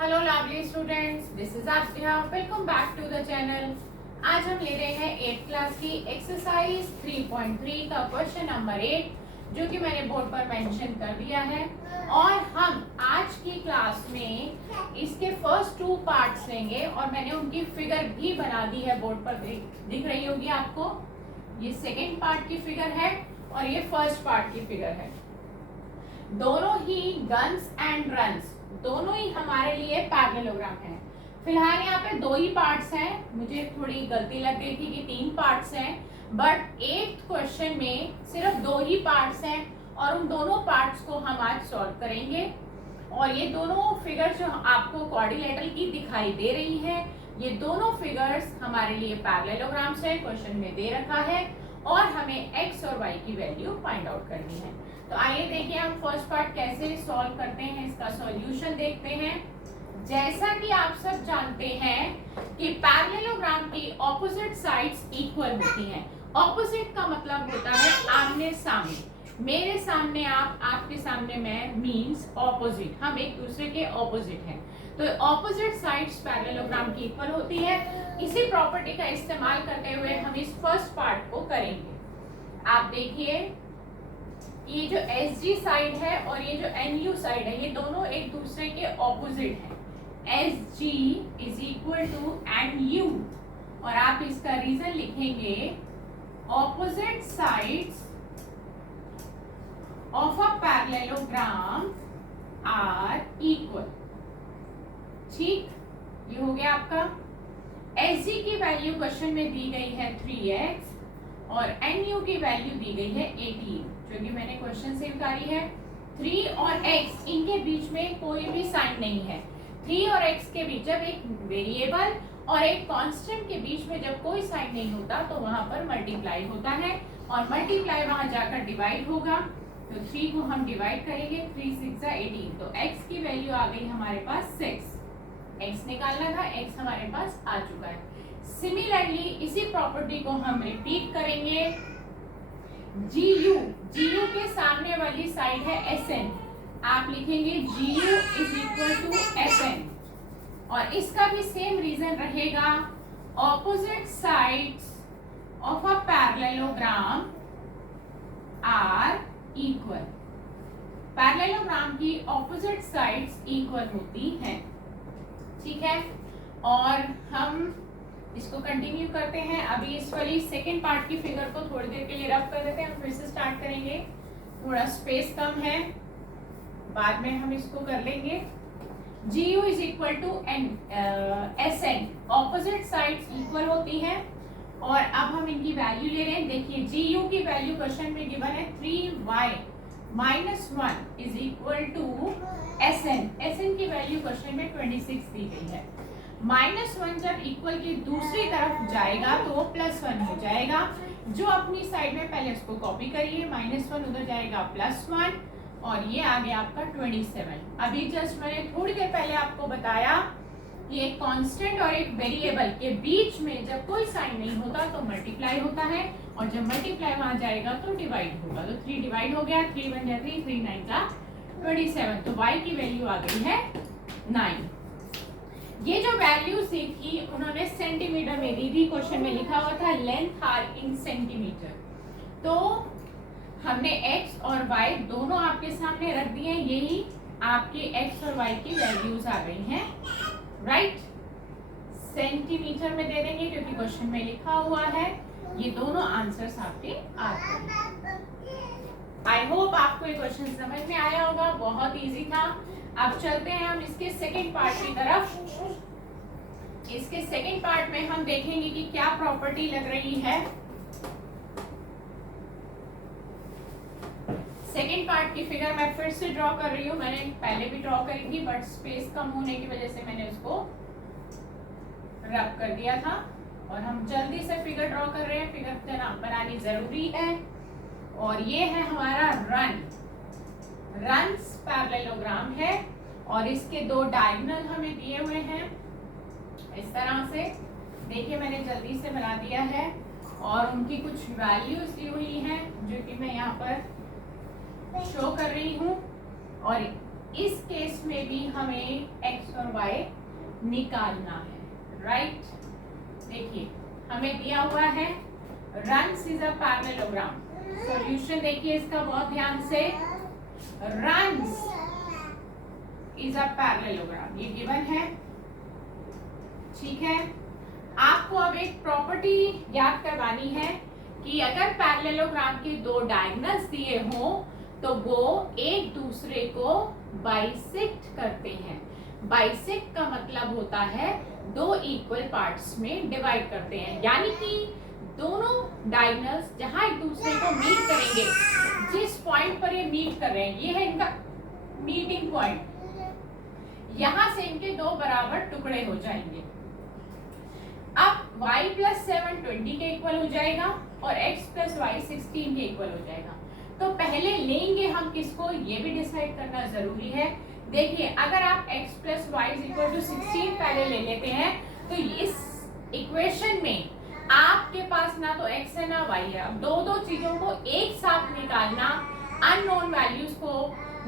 Hello lovely students, this is Astiya. Welcome back to the channel. आज हम ले रहे हैं 8th क्लास की एक्सरसाइज 3.3 का क्वेश्चन नंबर 8, जो कि मैंने बोर्ड पर मेंशन कर दिया है। और हम आज की क्लास में इसके फर्स्ट 2 पार्ट्स लेंगे और मैंने उनकी फिगर भी बना दी है, बोर्ड पर दिख रही होगी आपको। ये सेकेंड पार्ट की फिगर है और ये फर्स्ट पार्ट की फिगर है। दोनों ही गन्स एंड रन्स दोनों ही हमारे लिए पैरेललोग्राम है। फिलहाल यहाँ पे 2 ही पार्ट्स हैं, मुझे थोड़ी गलती लग गई थी कि 3 पार्ट्स हैं, बट 8th क्वेश्चन में सिर्फ 2 ही पार्ट्स हैं और उन दोनों पार्ट्स को हम आज सॉल्व करेंगे। और ये दोनों फिगर्स जो आपको क्वाड्रिलेटरल की दिखाई दे रही है, ये दोनों फिगर्स हमारे लिए पैरेललोग्राम्स है, क्वेश्चन में दे रखा है और हमें x और y की वैल्यू फाइंड आउट करनी है। तो आइए देखिए हम फर्स्ट पार्ट कैसे सॉल्व करते हैं, इसका सॉल्यूशन देखते हैं। जैसा कि आप सब जानते हैं कि पैरेललोग्राम की ऑपोजिट साइड्स इक्वल होती हैं। ऑपोजिट का मतलब होता है आमने सामने। मेरे सामने आप, आपके सामने मैं, मींस ऑपोजिट। हम एक दूसरे के ऑपोजिट हैं, तो ऑपोजिट साइड्स पैरेललोग्राम की इक्वल होती है। इसी प्रॉपर्टी का इस्तेमाल करते हुए हम इस फर्स्ट पार्ट को करेंगे। आप देखिए, ये जो SG साइड है और ये जो NU साइड है, ये दोनों एक दूसरे के ऑपोजिट हैं। SG is equal to NU और आप इसका रीजन लिखेंगे opposite sides of a parallelogram are equal. ठीक, ये हो गया आपका। SG की वैल्यू क्वेश्चन में दी गई है 3x और NU की वैल्यू दी गई है 18, जो कि मैंने क्वेश्चन से उतारी है। 3 और x, इनके बीच में कोई भी साइन नहीं है। 3 और x के बीच, जब एक वेरिएबल और एक कांस्टेंट के बीच में जब कोई साइन नहीं होता तो वहां पर मल्टीप्लाई होता है और मल्टीप्लाई वहां जाकर डिवाइड होगा। तो 3 को हम डिवाइड करेंगे, 3 6 18, तो x की वैल्यू आ गई हमारे पास 6। x निकालना था, x हमारे पास आ चुका है। सिमिलरली इसी प्रॉपर्टी को हम रिपीट करेंगे। GU के सामने वाली साइड है SN, आप लिखेंगे GU is equal to SN और इसका भी सेम रीजन रहेगा। Opposite sides of a parallelogram are equal. Parallelogram की ऑपोजिट साइड्स इक्वल होती हैं, ठीक है। और हम इसको कंटिन्यू करते हैं। अभी इस वाली सेकेंड पार्ट की फिगर को थोड़ी देर के लिए रफ कर देते हैं, हम फिर से स्टार्ट करेंगे। थोड़ा स्पेस कम है, बाद में हम इसको कर लेंगे। GU is equal to SN, opposite sides equal होती हैं और अब हम इनकी वैल्यू ले रहे हैं। देखिए, GU की वैल्यू क्वेश्चन में गिवन है 3y minus 1 is equal to SN की वैल्यू क्वेश्चन में 26 दी गई है। -1 जब इक्वल की दूसरी तरफ जाएगा तो वो +1 हो जाएगा। जो अपनी साइड में, पहले उसको कॉपी करिए, -1 उधर जाएगा +1 और ये आ गया आपका 27। अभी जस्ट मैंने थोड़ी देर पहले आपको बताया कि एक कांस्टेंट और एक वेरिएबल के बीच में जब कोई साइन नहीं होता तो मल्टीप्लाई होता है और जब मल्टीप्लाई वहां जाएगा तो डिवाइड होगा। तो 3 डिवाइड हो गया, 3 1 जा 3, 3 9 जा 27, तो y की वैल्यू आ गई है 9। ये जो वैल्यू सी थी उन्होंने सेंटीमीटर में दी थी, क्वेश्चन में लिखा हुआ था लेंथ आर इन सेंटीमीटर। तो हमने x और y दोनों आपके सामने रख दिए, यही आपके x और y की वैल्यूज आ गई हैं, राइट। सेंटीमीटर में दे देंगे क्योंकि क्वेश्चन में लिखा हुआ है। ये दोनों आंसर्स आपके आ गए। आई होप आपको ये क्वेश्चन समझ में आया होगा, बहुत इजी था। अब चलते हैं हम इसके सेकेंड पार्ट की तरफ। इसके सेकेंड पार्ट में हम देखेंगे कि क्या प्रॉपर्टी लग रही है। सेकेंड पार्ट की फिगर मैं फिर से ड्रॉ कर रही हूँ, मैंने पहले भी ड्रॉ करी थी बट स्पेस कम होने की वजह से मैंने उसको रब कर दिया था और हम जल्दी से फिगर ड्रॉ कर रहे हैं। फिगर बनानी जरूरी है और ये है हमारा रन्स पैरेललोग्राम है और इसके 2 डायगोनल हमें दिए हुए हैं इस तरह से। देखिए, मैंने जल्दी से बना दिया है और उनकी कुछ वैल्यूज दी हुई हैं जो कि मैं यहाँ पर शो कर रही हूँ और इस केस में भी हमें x और y निकालना है, राइट। देखिए हमें दिया हुआ है runs is a parallelogram। Solution देखिए इसका बहुत ध्यान से, runs is a parallelogram, ये गिवन है, ठीक है। आपको अब एक प्रॉपर्टी याद करवानी है कि अगर पैरेललोग्राम के दो डायगोनल्स दिए हों तो वो एक दूसरे को बाइसेक्ट करते हैं। बाइसेक्ट का मतलब होता है दो इक्वल पार्ट्स में डिवाइड करते हैं, यानी कि दोनों डायगोनल्स जहां एक दूसरे को मीट करेंगे, जिस पॉइंट पर ये मीट कर रहे हैं, ये है इनका मीटिंग पॉइंट, यहां से इनके दो बराबर टुकड़े हो जाएंगे। अब y प्लस 7 20 के इक्वल हो जाएगा और x प्लस वाई 16 के इक्वल हो जाएगा। तो पहले लेंगे हम किसको, ये भी डिसाइड करना जरूरी है। देखिए अगर आप x plus y equal to 16 पहले ले लेते हैं तो इस इक्वेशन में आपके पास ना तो x है ना y है। अब दो चीजों को एक साथ निकालना, अननोन वैल्यूज को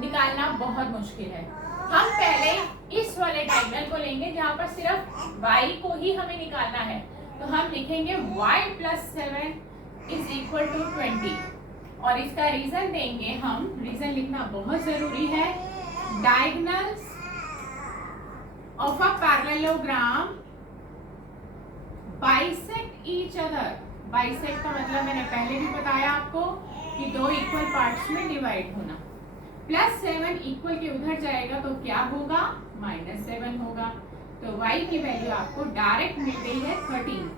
निकालना बहुत मुश्किल है। हम पहले इस वाले डायगोनल को लेंगे जहां पर सिर्फ y को ही हमें निकालना है, तो हम लिखेंगे y plus 7 is equal to 20 और इसका रीजन देंगे हम, रीजन लिखना बहुत जरूरी है। Diagonals of a parallelogram bisect each other. Bisect का मतलब मैंने पहले भी बताया आपको कि दो इक्वल पार्ट्स में डिवाइड होना। प्लस 7 इक्वल के उधर जाएगा तो क्या होगा, -7 होगा। तो y की वैल्यू आपको डायरेक्ट मिल गई है 13।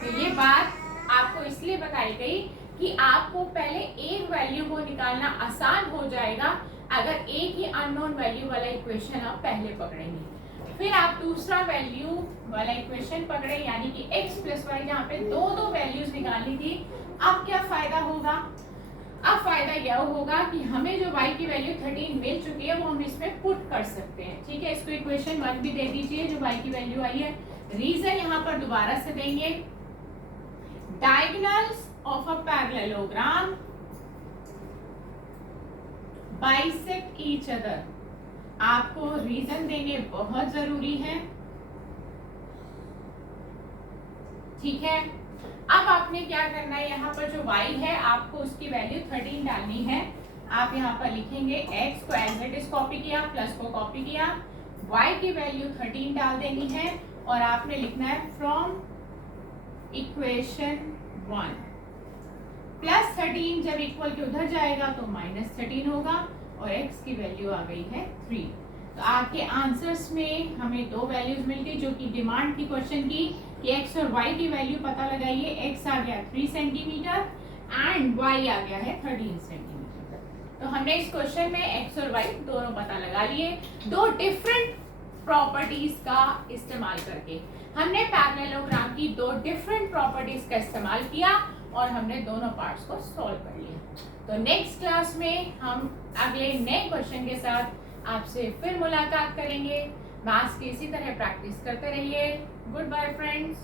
तो ये बात आपको इसलिए बताई गई कि आपको पहले एक वैल्यू को निकालना आसान हो जाएगा अगर एक ही अननोन वैल्यू वाला इक्वेशन आप पहले पकड़ेंगे, फिर आप दूसरा वैल्यू वाला इक्वेशन पकड़े, यानी कि x प्लस वाई, जहाँ पे दो वैल्यूज निकालनी थी। अब क्या फायदा होगा, अब फायदा यह होगा कि हमें जो y की वैल्यू 13 मिल चुकी है वो हम इसमें पुट कर सकते हैं, ठीक है। इसको इक्वेशन 1 भी दे दीजिए जो y की वैल्यू आई है। रीजन यहाँ पर दोबारा से देंगे, diagonals of a parallelogram bisect each other. आपको रीजन देने बहुत जरूरी है, ठीक है। अब आपने क्या करना है, यहाँ पर जो y है आपको उसकी वैल्यू 13 डालनी है। आप यहाँ पर लिखेंगे x को एज इट इज कॉपी किया, प्लस को कॉपी किया, y की वैल्यू 13 डाल देनी है और आपने लिखना है फ्रॉम इक्वेशन 1। प्लस 13 जब इक्वल के उधर जाएगा तो -13 होगा और x की वैल्यू आ गई है 3। तो आपके आंसर्स में हमें दो वैल्यूज मिल गई जो कि डिमांड थी क्वेश्चन की कि x और y की वैल्यू पता लगाइए। x आ गया 3 सेंटीमीटर एंड y आ गया है 13 सेंटीमीटर। तो हमने इस क्वेश्चन में x और y दोनों पता लगा लिए, दो डिफरेंट प्रॉपर्टीज का इस्तेमाल करके। हमने पैरेललोग्राम की दो डिफरेंट प्रॉपर्टीज का इस्तेमाल किया और हमने दोनों पार्ट्स को सॉल्व कर लिया। तो नेक्स्ट क्लास में हम अगले नए क्वेश्चन के साथ आपसे फिर मुलाकात करेंगे। मैथ्स की इसी तरह प्रैक्टिस करते रहिए। Good bye friends.